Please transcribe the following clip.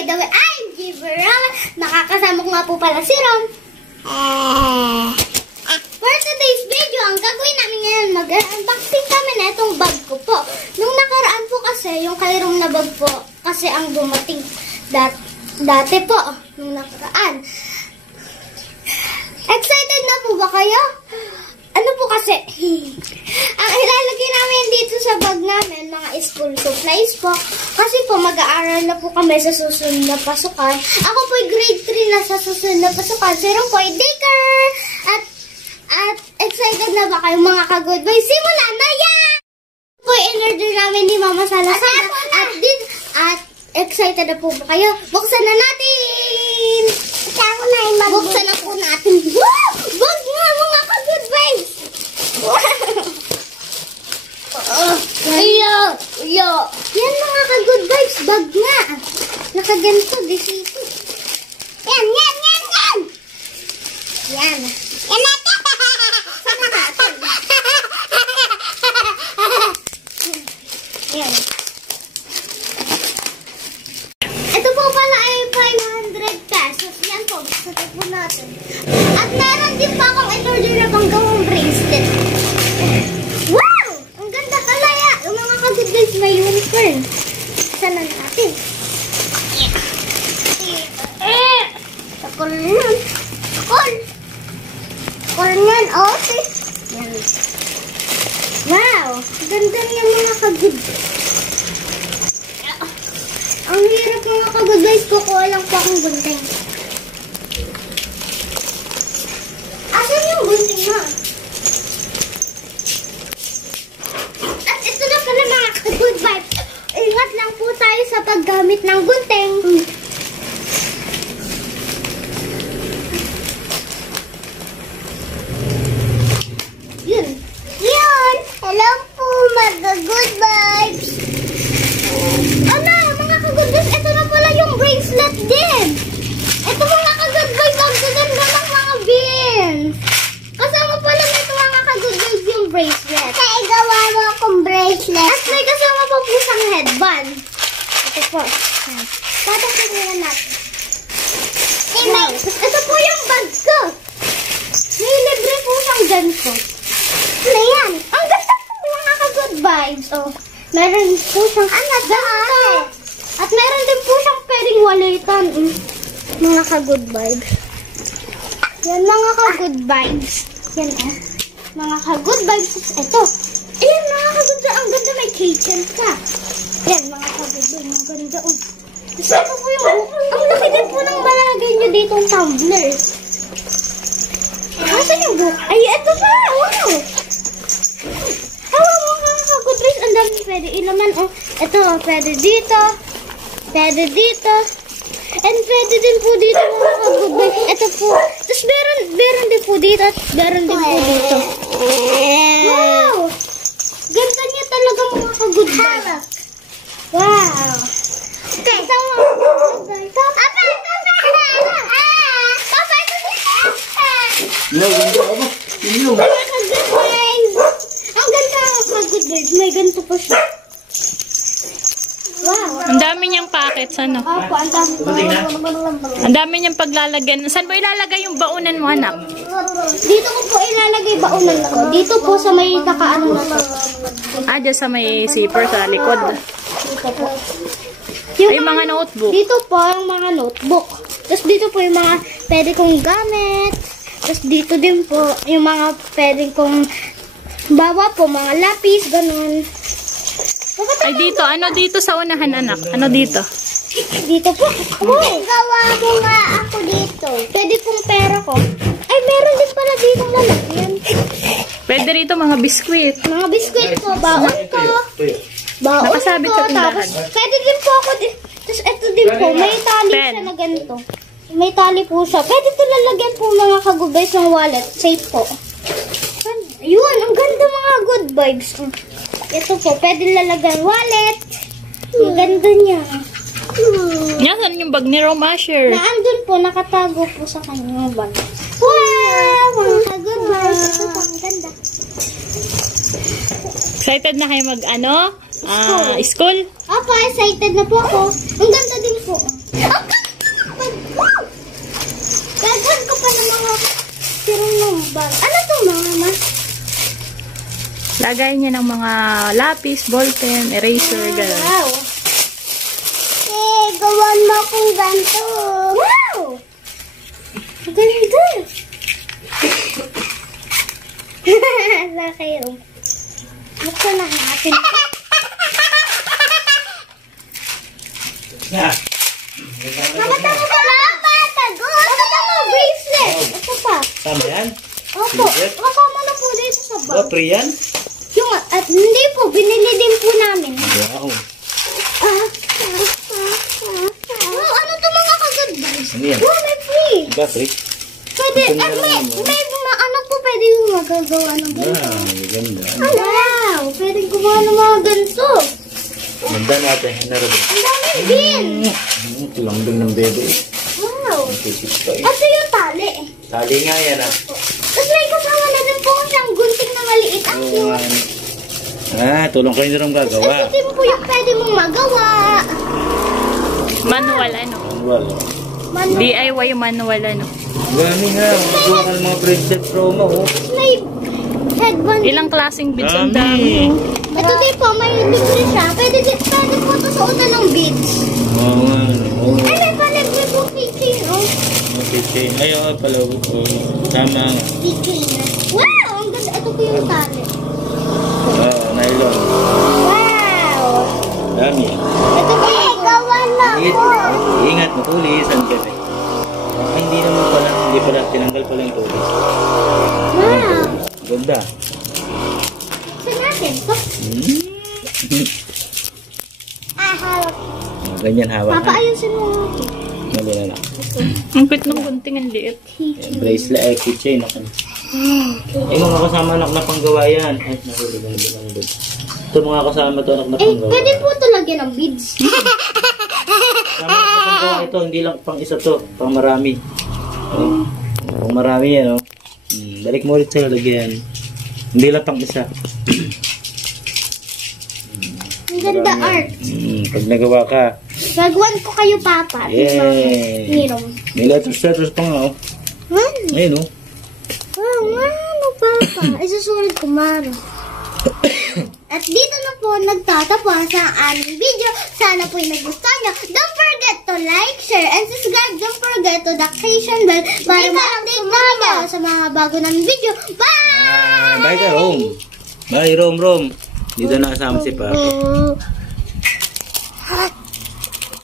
by the way, I'm Giveron. Nakakasama ko nga po pala si Rom. For today's video, ang gagawin namin ngayon, mag-unboxing kami na itong bag ko po. Nung nakaraan po kasi, yung kay Rom na bag po, kasi ang dumating dati po, nung nakaraan. Excited na po ba kayo? Ano po kasi, ang ilalagay namin dito sa bag namin, mga school supplies po. Kasi po, mag-aaral na po kami sa susunod na pasukan. Ako po grade 3 na sa susunod na pasukan. Si Rom po ay daycare. At excited na ba kayo mga ka-good boys? Simulan na yan! Po energy namin ni Mama Salazar. At excited na po ba kayo? Buksan na natin! Buksan na po natin. Wow! Bag nga mga ka-good boys! Yo! Yan mga ka-good vibes, bag nga. Nakaganto, disito. Yan! Yan natin. Sama natin. Yan. Ito po pala ay 500 pesos. Yan po, gusto po natin. At meron din pa akong in-order na pang gawang bracelet. Wow! Ang ganda kalaya. Yung mga ka-good guys may unicorn. Sana natin. Takol yan. Takol yan. Okay. Yan. Wow! Ganda niya mga ka-good. Ang hirap mga ka-good guys. Kukuha lang po akong gunting. Asan yung gunting mo? Good vibes. Ingat lang po tayo sa paggamit ng gunting. Yun. Hello po, mag-good vibes. Ano, mga ka-good vibes, ito na pala yung bracelet din. Ito mga ka-good vibes, ang gaganda ng mga beans. Kasama pala nito mga ka-good vibes yung bracelet. Kaya gawa mo akong bracelet. At may kasama pa po siyang headband. Ito po. Tatanggalin natin. Wow. Ito po yung bag ko. May libre po siyang ganito. Ano yan? Ang ganda po mga ka-good vibes. Oh, meron po siyang ganito. At meron din po siyang pwedeng walitan. Mga ka-good vibes. Yan mga ka-good vibes. Yan oh. Mga ka-good vibes. Ito. Ayan mga ka-good vibes. Ang ganda may kitchen ka. Yan mga ka-good vibes. Ang ganda oh. Kasi ito po yung ang laki din po ng malagay nyo dito ang tumbler. Nasaan yung book? Ay, ito pa. Wow. Hawa mga ka-good vibes. Ang dami pwede ilaman oh. Ito pwede dito. Pwede dito. And pwede din po dito mga ka-good vibes. Ito po. Tapos meron din po dito at meron din po dito. Wow! Ganda niya talaga mga ka-good vibes. Wow! Okay. Ang ganda mga ka-good vibes. May ganito pa siya. Wow. Ang dami niyang packets, ano? Opo, ang dami. Ang dami niyang paglalagyan. Saan mo ilalagay yung baunan mo, anak? Dito ko po ilalagay baunan ko. Dito po sa may nakaano na to. Dyan sa may zipper sa likod. Dito po. Ay, mga notebook. Dito po yung mga notebook. Tapos dito po yung mga pwede kong gamit. Tapos dito din po yung mga pwede kong bawa po, mga lapis, ganun. Ay, dito. Ano dito sa unahan, anak? Ano dito? Dito po. Gawa mo nga ako dito. Pwede pong pera ko. Ay, meron din pala dito lalagyan. Pwede rito mga biskwit. Mga biskwit ko, baon ko. Baon Nakasabit ko. sa tindahan. Tapos, pwede din po ako. Tapos, ito din po. May tali siya na ganito. May tali po siya. Pwede ito lalagyan po mga ka-good ng wallet. Safe po. Yun, ang ganda mga good vibes. Ito po, pwede lalagyan wallet. Ang ganda niya. Nasaan yung bag ni Romasher? Naandun po, nakatago po sa kanyang bag. Wow! Mga good vibes. Ito po, ang ganda. Excited na kayo mag, school? Opo, excited na po ako. Ang ganda din po. Gagawin ko pa ng mga sirong ng bag. Ano to mama? Lagay niya ng mga lapis, ballpen, eraser, gano'n. Wow! Gawan mo akong ganito. Wow! Ganda! Sa kayo. Buksan na natin. Mama, tago pa! Mama, tago! Ito pa mga bracelet. Ito pa. Tama yan? Opo. Kasama na po dito sa bag. Free yan? Yung, at hindi po, binili din po namin. Wow. Wow, ano to mga kagad-bags? Ano yan? Wow, may free. Ba, free? Pwede, Ang at ganda may naman, mga anak po pwede yung magagawa ng ganito. Ganda. Wow, pwede gumawa ng mga ganito. Ganda natin. Hinarabin. Ang dami din. Tulangdong ng bebe. Wow. Ito. Ito yung tali. Tali nga yan ah. Tapos may kasama na din po siyang gunting na maliit. Ang Oo, cute. tulong kayo na rin gagawa. Ito din po yung pwede mong magawa. Manual, ano? Wala. DIY manual, ano? Gani nga. Magawa ka ng mga bracelet promo. May headband. Ilang klaseng beads ang Dami. dami. Ito din po, may libre siya. Pwede po ito suotan ng beads. Oo nga. Oo. Ay, may palibre po keychain, oh. Okay. Ayaw pala. Tama nga. Keychain. Wow, ang ganda. Ito po yung tali. Nylon. Wow. Dami. Ito po yung gawan na po. Ingat mo. Tulis. Ang gabi. Hindi naman pala. Hindi pala. Tinanggal pala yung tulis. Wow. Ganda. Saan natin? So, hawak. Ganyan hawak. Papaayusin mo. Mali na lang. Ang cute ng gunting, ang liit. Bracelet, keychain. Mga kasama anak na panggawa yan. Ay, nahulog. Ito mga kasama to anak na panggawa. Pwede po ito lagyan ng beads. Kasama anak na panggawa ito. Hindi lang pang isa to. Pang marami. Pang marami yan, oh. Balik mo ulit sa lalagyan. Hindi lang pang isa. Ang ganda art. Pag nagawa ka. Gagawan ko kayo, Papa. Yay! Mirong. May letters pa nga, oh. Ayun, oh. Wow, ano, Papa? Isusunod ko, Maro. At dito na po nagtatapos ang aming video. Sana po'y nagustuhan nyo. Don't forget to like, share, and subscribe. Don't forget to the notification bell para ma-update kayo sa mga bago ng video. Bye! Bye ka, Rom. Bye, Rom. Dito na kasama si Papa.